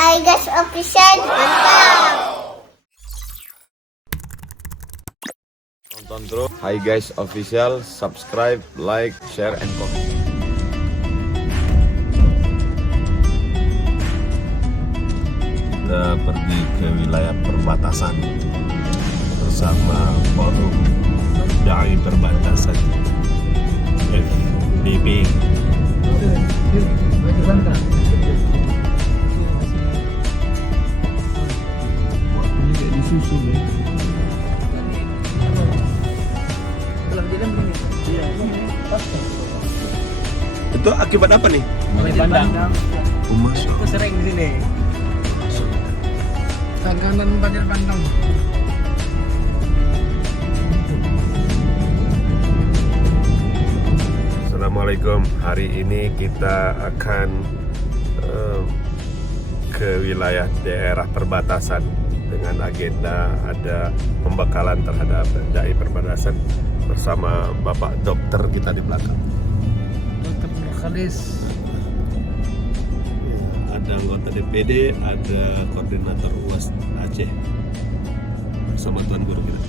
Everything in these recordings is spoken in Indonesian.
iGas Official, mantap. Tonton terus Hi Guys Official, subscribe, like, share, and comment. Kita pergi ke wilayah perbatasan bersama forum Dai Perbatasan FBB. Waktunya kayak disusun ya. Itu akibat apa nih? Banjir bandang. Masuk. Itu sering di sini. Langganan banjir bandang. Assalamualaikum. Hari ini kita akan ke wilayah daerah perbatasan dengan agenda ada pembekalan terhadap dai perbatasan bersama Bapak Dokter kita di belakang. Dokter Nurkhalis. Ada anggota DPD, ada koordinator UAS Aceh bersama Tuan Guru kita.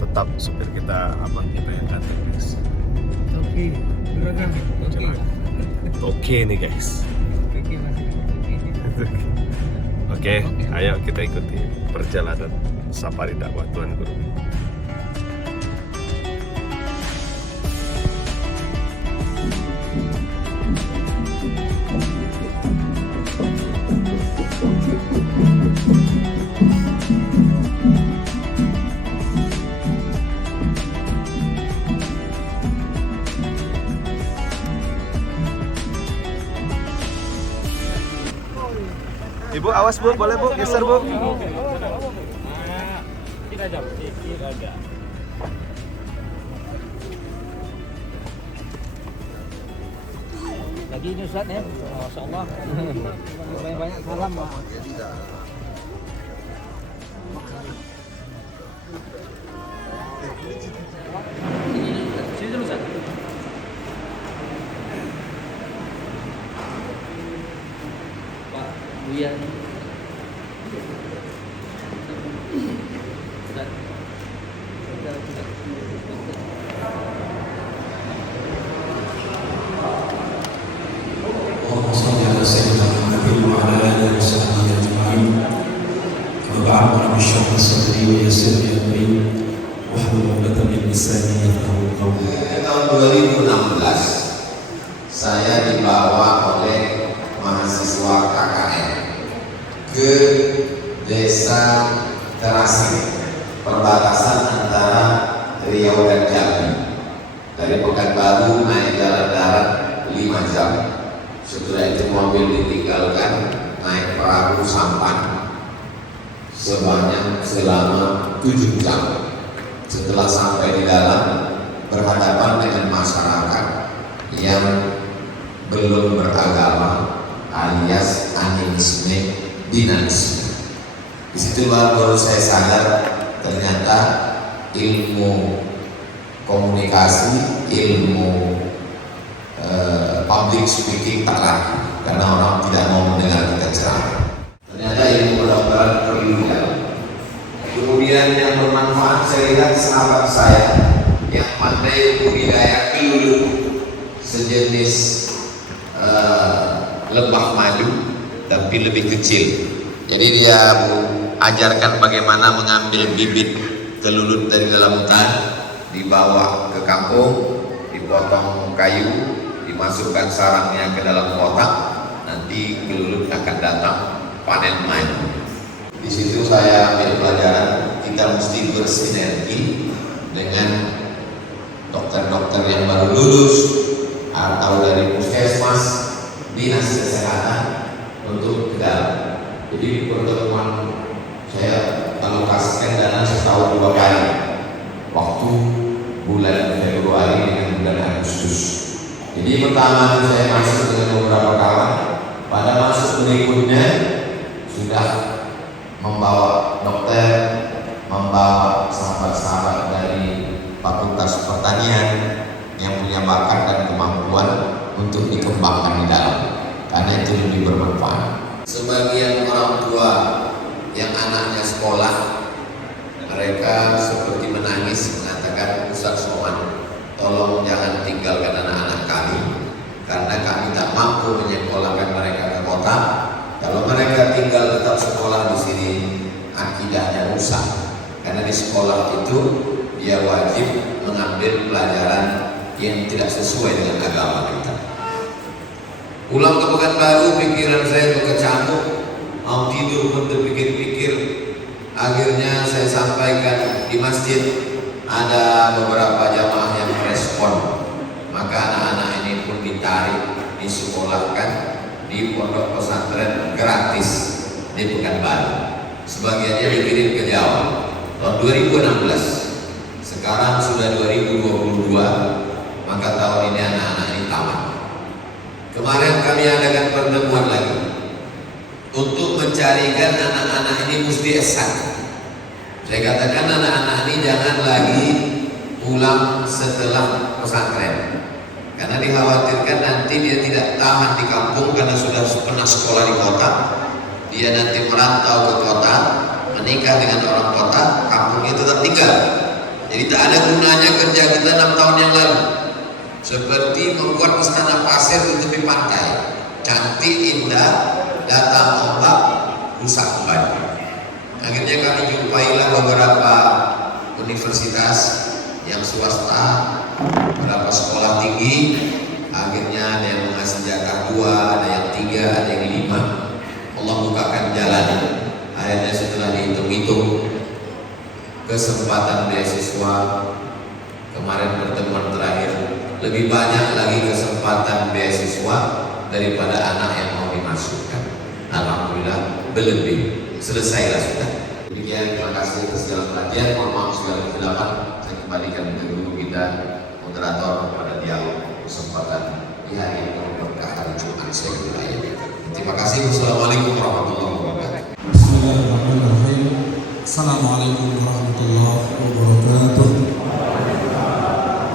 Tetap supir kita abang kita yang kantor guys. Oke, juragan. Oke. Oke nih guys. Oke, masih oke. Oke, ayo kita ikuti perjalanan safari dakwah Tuan Guru. Ibu awas bu, boleh bu, geser bu. Tidak jam. Lagi ini Ustaz ya, Masya Allah. Banyak-banyak salam. Sini dulu Ustaz. Pak Buya. اللهم صل على سيدنا محمد وعلى اله وصحبه اجمعين. وبعد رب اشرح لي صدري ويسر لي امري واحلل عقدة من لساني يفقهوا قولي. Tahun 2016 saya dibawa oleh mahasiswa KKN ke desa Terasi, perbatasan antara Riau dan Jambi. Dari Pekanbaru naik jalan darat 5 jam. Setelah itu mobil ditinggalkan, naik perahu sampan selama 7 jam. Setelah sampai di dalam, berhadapan dengan masyarakat yang belum beragama alias animisme dinamis. Disitulah baru saya sadar ternyata ilmu komunikasi, ilmu public speaking tak lagi karena orang tidak mau mendengar kita ceramah. Ternyata ilmu kedokteran perlu dalam. Kemudian yang bermanfaat saya lihat sahabat saya yang pandai budidaya kelulu sejenis lebah madu tapi lebih kecil. Jadi dia ajarkan bagaimana mengambil bibit kelulut dari dalam hutan, dibawa ke kampung, dipotong kayu, dimasukkan sarangnya ke dalam kotak, nanti kelulut akan datang panen madu. Di situ saya ambil pelajaran kita mesti bersinergi dengan dokter-dokter yang baru lulus atau dari puskesmas, dinas kesehatan untuk ke dalam. Jadi pertemuan saya alokasikan dana setahun 2 kali, waktu bulan Februari dengan bulan Agustus. Jadi pertama saya masuk dengan beberapa kawan, pada masuk berikutnya sudah membawa dokter, membawa sahabat-sahabat dari Fakultas Pertanian yang punya bakat dan kemampuan untuk dikembangkan di dalam. karena itu lebih bermanfaat. Sebagian orang tua yang anaknya sekolah, mereka seperti menangis mengatakan, Ustaz Somad, tolong jangan tinggalkan anak-anak kami, karena kami tak mampu menyekolahkan mereka ke kota. Kalau mereka tinggal tetap sekolah di sini, akidahnya rusak. Karena di sekolah itu dia wajib mengambil pelajaran yang tidak sesuai dengan agama kita. Pulang ke Pekanbaru, pikiran saya berkecamuk, mau tidur pun terpikir-pikir. Akhirnya saya sampaikan di masjid, ada beberapa jamaah yang merespon, maka anak-anak ini pun ditarik, disekolahkan di pondok pesantren gratis di Pekanbaru. Sebagiannya dikirim ke Jawa tahun 2016. Sekarang sudah 2022, maka tahun ini anak-anak ini tamat. Kemarin kami adakan pertemuan lagi untuk mencarikan anak-anak ini mesti S1. Saya katakan anak-anak ini jangan lagi pulang setelah pesantren, karena dikhawatirkan nanti dia tidak tahan di kampung karena sudah pernah sekolah di kota. Dia nanti merantau ke kota, menikah dengan orang kota, kampungnya tetap tinggal. Jadi tak ada gunanya kerja kita 6 tahun yang lalu, seperti membuat istana pasir di tepi pantai, cantik indah, datang ombak rusak kembali. Akhirnya kami jumpailah beberapa universitas yang swasta, beberapa sekolah tinggi. Akhirnya ada yang mengasih jatah 2, ada yang 3, ada yang 5. Allah bukakan jalan. Akhirnya setelah dihitung-hitung kesempatan beasiswa, kemarin pertemuan terakhir, lebih banyak lagi kesempatan beasiswa daripada anak yang mau dimasukkan. Alhamdulillah berlebih. Selesailah sudah. Demikian, terima kasih atas segala perhatian. Mohon maaf segala kesilapan. Saya kembalikan ke guru kita, moderator pada dialog kesempatan di hari yang berkah hari Jumat Sekolah. Terima kasih. Wassalamualaikum warahmatullahi wabarakatuh. Bismillahirrahmanirrahim. Assalamualaikum warahmatullahi wabarakatuh.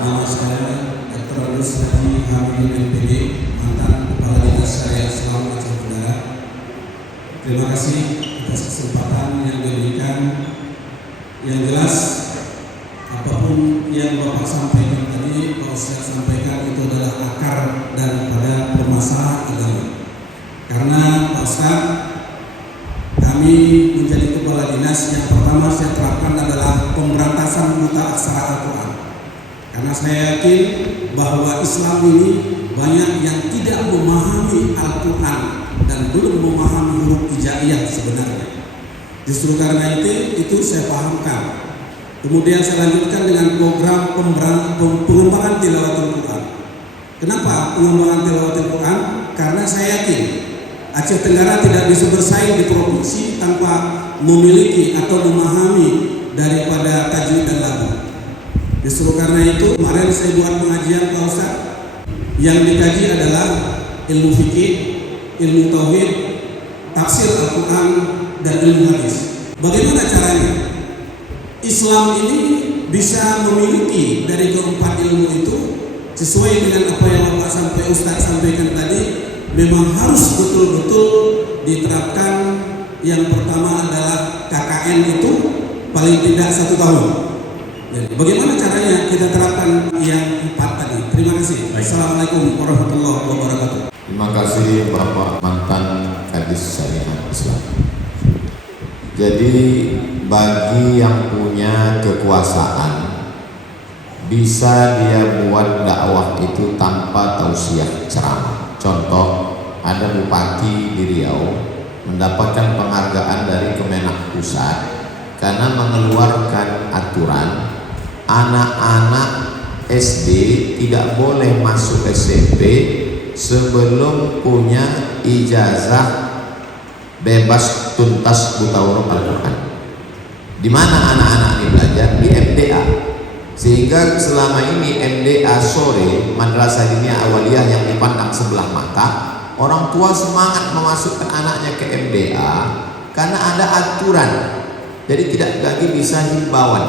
Nama saya Dr. Agus Haji Hamidin MPD, mantan Kepala Dinas Syariah Islam Aceh Tenggara. Terima kasih atas kesempatan yang diberikan. Yang jelas, apapun yang Bapak sampaikan tadi, Pak Ustaz sampaikan itu adalah akar daripada permasalahan agama. Karena Pak Ustaz, kami menjadi kepala dinas, yang pertama saya terapkan adalah pemberantasan buta aksara Al-Quran. Karena saya yakin bahwa Islam ini banyak yang tidak memahami Al-Quran dan belum memahami huruf hijaiyah sebenarnya. Justru karena itu saya pahamkan. Kemudian saya lanjutkan dengan program pengembangan tilawatul Quran. Kenapa pengembangan tilawatul Quran? Karena saya yakin Aceh Tenggara tidak bisa bersaing di provinsi tanpa memiliki atau memahami daripada tajwid dan lagu. Justru karena itu kemarin saya buat pengajian Pak Ustaz. Yang dikaji adalah ilmu fikih, ilmu tauhid, tafsir Al-Quran, dan ilmu hadis. Bagaimana caranya? Islam ini bisa memiliki dari keempat ilmu itu sesuai dengan apa yang Bapak Ustaz sampaikan tadi. Memang harus betul-betul diterapkan. Yang pertama adalah KKN itu paling tidak 1 tahun. Jadi, bagaimana caranya kita terapkan yang 4 tadi? Terima kasih. Assalamualaikum warahmatullahi wabarakatuh. Terima kasih Bapak mantan Kadis Syariah Islam. Jadi bagi yang punya kekuasaan, bisa dia buat dakwah itu tanpa tausiah ceramah. Contoh, ada bupati di Riau mendapatkan penghargaan dari Kemenak Pusat karena mengeluarkan aturan anak-anak SD tidak boleh masuk SMP sebelum punya ijazah bebas tuntas buta huruf Al-Quran. Di mana anak-anak ini belajar? Di MDA. Sehingga selama ini MDA sore, Madrasah Diniyah Awaliyah yang dipandang sebelah mata, orang tua semangat memasukkan anaknya ke MDA karena ada aturan. Jadi tidak lagi bisa himbauan.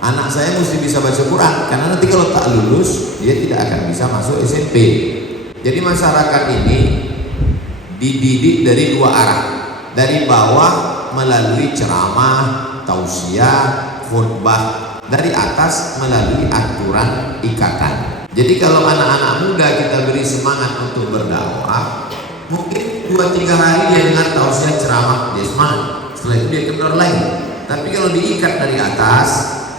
Anak saya mesti bisa baca Quran, karena nanti kalau tak lulus dia tidak akan bisa masuk SMP. Jadi masyarakat ini dididik dari dua arah, dari bawah melalui ceramah, tausiah, khutbah, dari atas melalui aturan ikatan. Jadi kalau anak-anak muda kita beri semangat untuk berdakwah, mungkin 2-3 hari dia dengar tausiah, ceramah, dia semangat, setelah itu dia kendor lagi. Tapi kalau diikat dari atas,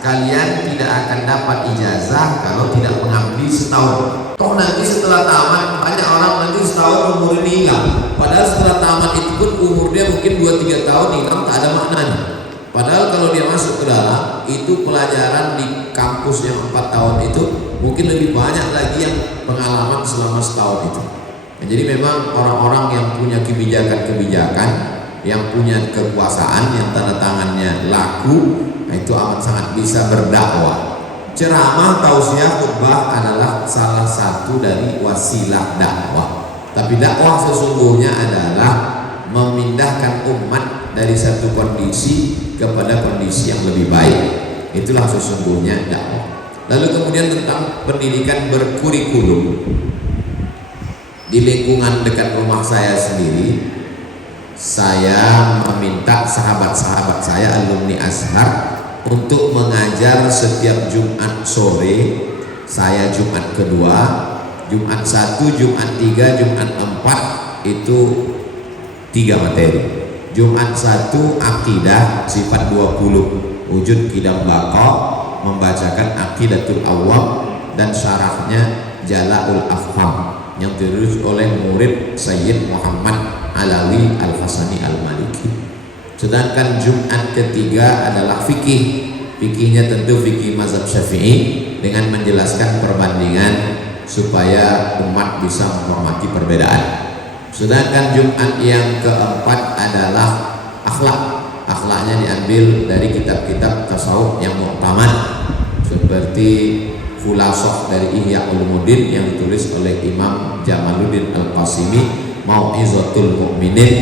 kalian tidak akan dapat ijazah kalau tidak mengabdi setahun. Toh nanti setelah tamat, banyak orang nanti setahun umur ini hilang. Padahal setelah tamat itu pun umur dia mungkin 2-3 tahun hilang, tak ada maknanya. Padahal kalau dia masuk ke dalam, itu pelajaran di kampus yang 4 tahun itu mungkin lebih banyak lagi yang pengalaman selama setahun itu. Nah, jadi memang orang-orang yang punya kebijakan-kebijakan, yang punya kekuasaan, yang tanda tangannya laku, nah itu amat sangat bisa berdakwah. Ceramah, tausiah, khutbah adalah salah satu dari wasilah dakwah. Tapi dakwah sesungguhnya adalah memindahkan umat dari satu kondisi kepada kondisi yang lebih baik. Itulah sesungguhnya dakwah. Lalu kemudian tentang pendidikan berkurikulum. Di lingkungan dekat rumah saya sendiri, saya meminta sahabat-sahabat saya alumni Azhar untuk mengajar setiap Jumat sore. Saya Jumat kedua, Jumat 1, Jumat 3, Jumat 4 itu 3 materi. Jumat 1 akidah sifat 20 wujud qidam baqa, membacakan aqidatul awam dan syarahnya Jala'ul Afham yang ditulis oleh murid Sayyid Muhammad Alawi Al-Hasani Al-Maliki. Sedangkan Jumat ketiga adalah fikih. Fikihnya tentu fikih mazhab Syafi'i dengan menjelaskan perbandingan supaya umat bisa menghormati perbedaan. Sedangkan Jumat yang keempat adalah akhlak. Akhlaknya diambil dari kitab-kitab tasawuf yang mu'tamad seperti Khulasah dari Ihya Ulumuddin yang ditulis oleh Imam Jamaluddin Al-Qasimi, Mau'izatul Mu'minin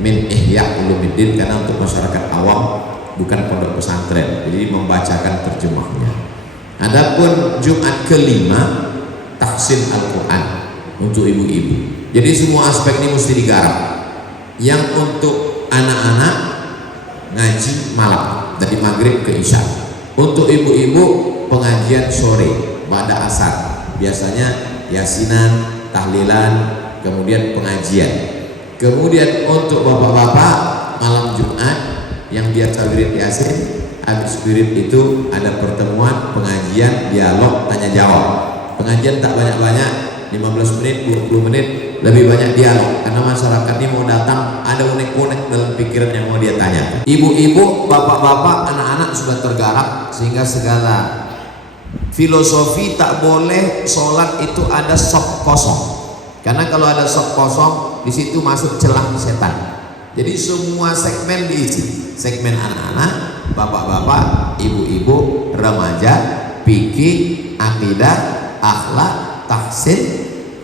min Ihya Ulumuddin, karena untuk masyarakat awam bukan pondok pesantren, jadi membacakan terjemahnya. Adapun Jumat kelima tahsin Al-Quran untuk ibu-ibu. Jadi semua aspek ini mesti digarap. Yang untuk anak-anak ngaji malam dari maghrib ke isya. Untuk ibu-ibu pengajian sore pada asar. Biasanya yasinan, tahlilan, kemudian pengajian. Kemudian untuk bapak-bapak malam Jumat yang biasa wirid yasin, habis wirid itu ada pertemuan, pengajian, dialog, tanya jawab. Pengajian tak banyak-banyak, 15 menit, 20 menit, lebih banyak dialog karena masyarakat ini mau datang ada unek-unek dalam pikiran yang mau dia tanya. Ibu-ibu, bapak-bapak, anak-anak sudah tergarap sehingga segala filosofi tak boleh sholat itu ada sok kosong, karena kalau ada sok kosong di situ masuk celah setan. Jadi semua segmen diisi, segmen anak-anak, bapak-bapak, ibu-ibu, remaja, fikih, akidah, akhlak, tahsin,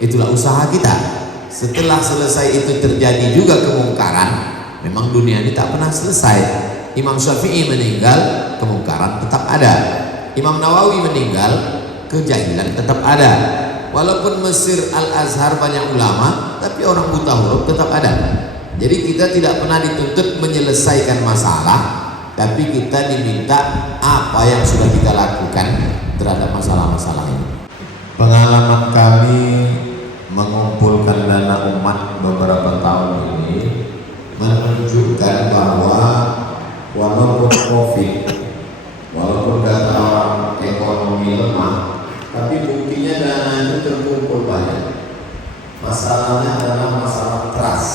itulah usaha kita. Setelah selesai itu terjadi juga kemungkaran, memang dunia ini tak pernah selesai. Imam Syafi'i meninggal, kemungkaran tetap ada. Imam Nawawi meninggal, kejahilan tetap ada. Walaupun Mesir Al-Azhar banyak ulama, tapi orang buta huruf tetap ada. Jadi kita tidak pernah dituntut menyelesaikan masalah, tapi kita diminta apa yang sudah kita lakukan terhadap masalah-masalah ini. Pengalaman kami mengumpulkan dana umat beberapa tahun ini menunjukkan bahwa walaupun COVID, walaupun data orang ekonomi lemah, tapi buktinya dana itu terkumpul banyak. Masalahnya adalah masalah trust,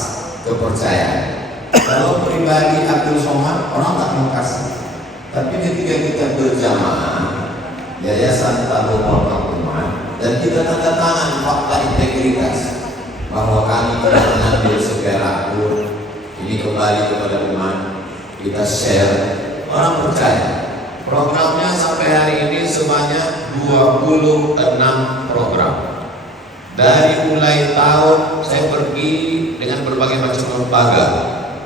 kepercayaan. Kalau pribadi Abdul Somad, orang tak mau kasih. Tapi ketika kita berjamaah, yayasan tabung orang umat, dan kita tanda tangan fakta integritas bahwa kami telah mengambil seperak pun ini kembali kepada umat, kita share, orang percaya. Programnya sampai hari ini sebanyak 26 program. Dari mulai tahun saya pergi dengan berbagai macam lembaga.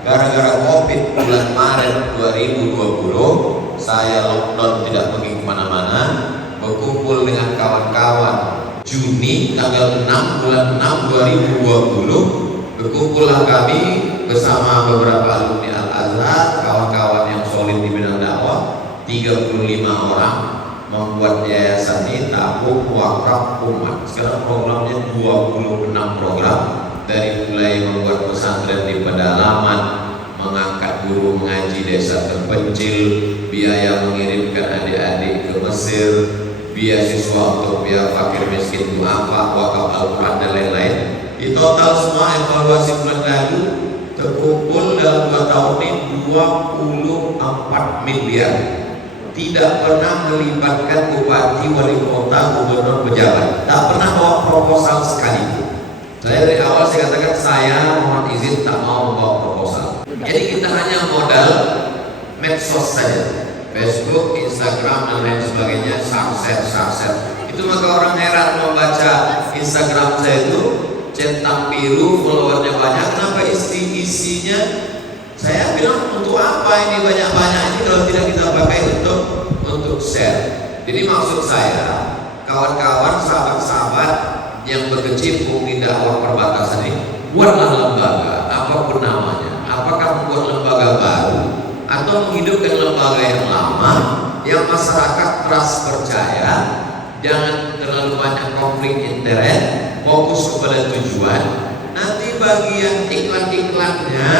Gara-gara COVID bulan Maret 2020 saya lockdown, tidak pergi kemana-mana, berkumpul dengan kawan-kawan. Juni tanggal 6 bulan 6 2020 berkumpullah kami bersama beberapa alumni Al-Azhar, kawan-kawan yang solid di bidang dakwah, 35 orang, membuat yayasan ini tabung wakaf umat. Sekarang programnya 26 program, dari mulai membuat pesantren di pedalaman, mengangkat guru mengaji desa terpencil, biaya mengirimkan adik-adik ke Mesir, beasiswa untuk biaya fakir miskin itu apa, wakaf Al-Quran dan lain-lain. Di total semua evaluasi bulan lalu terkumpul dalam 2 tahun ini 24 miliar. Tidak pernah melibatkan bupati, wali kota, gubernur, pejabat. Tak pernah bawa proposal sekalipun. Saya dari awal saya katakan saya mohon izin tak mau membawa proposal. Jadi kita hanya modal medsos saja, Facebook, Instagram dan lain sebagainya, share. Itu maka orang heran membaca Instagram saya itu centang biru, followernya banyak. Kenapa isinya? Saya bilang untuk apa ini banyak-banyak ini kalau tidak kita pakai untuk share. Jadi maksud saya, kawan-kawan, sahabat-sahabat yang berkecimpung di dakwah perbatasan ini, buatlah lembaga apapun namanya. Apakah membuat lembaga baru atau menghidupkan lembaga yang lama yang masyarakat trust percaya, jangan terlalu banyak konflik interest, fokus kepada tujuan. Nanti bagian iklan-iklannya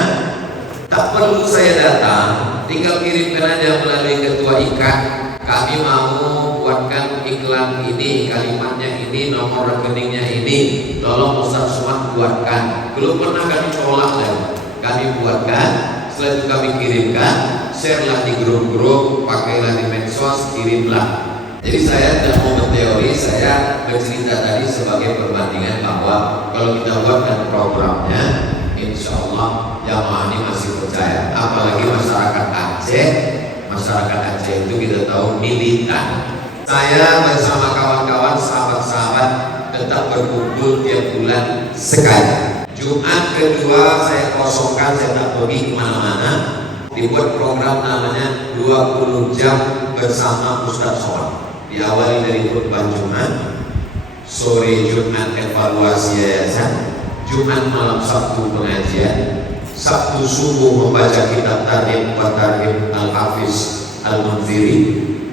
tak perlu saya datang, tinggal kirimkan aja melalui ketua IKAN. Kami mau buatkan iklan ini, kalimatnya ini, nomor rekeningnya ini, tolong Ustaz Somad buatkan. Belum pernah kami tolak dan kami buatkan. Setelah itu kami kirimkan, share-lah di grup-grup, pakailah di medsos, kirimlah. Jadi saya tidak mau berteori, saya bercerita tadi sebagai perbandingan bahwa kalau kita buatkan programnya, insya Allah jamaah ini masih percaya. Apalagi masyarakat Aceh. Masyarakat Aceh itu kita tahu militan. Saya bersama kawan-kawan, sahabat-sahabat tetap berkumpul tiap bulan sekali. Jumat kedua saya kosongkan, saya tak pergi kemana-mana. Dibuat program namanya 20 jam bersama Ustaz Somad. Diawali dari khutbah Jumat, sore Jumat evaluasi yayasan, Jumat malam Sabtu pengajian, Sabtu subuh membaca kitab Tarhib wa Tarhib Al-Hafiz Al-Munziri,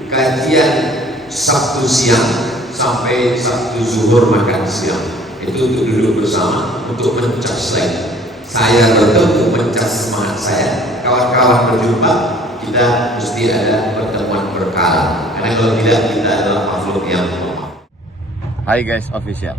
kajian Sabtu siang sampai Sabtu zuhur makan siang. Itu untuk duduk bersama, untuk mencas lagi. Saya bertemu mencas semangat saya. Kawan-kawan berjumpa, kita mesti ada pertemuan berkala. Karena kalau tidak, kita adalah makhluk yang lemah. Hai guys, official.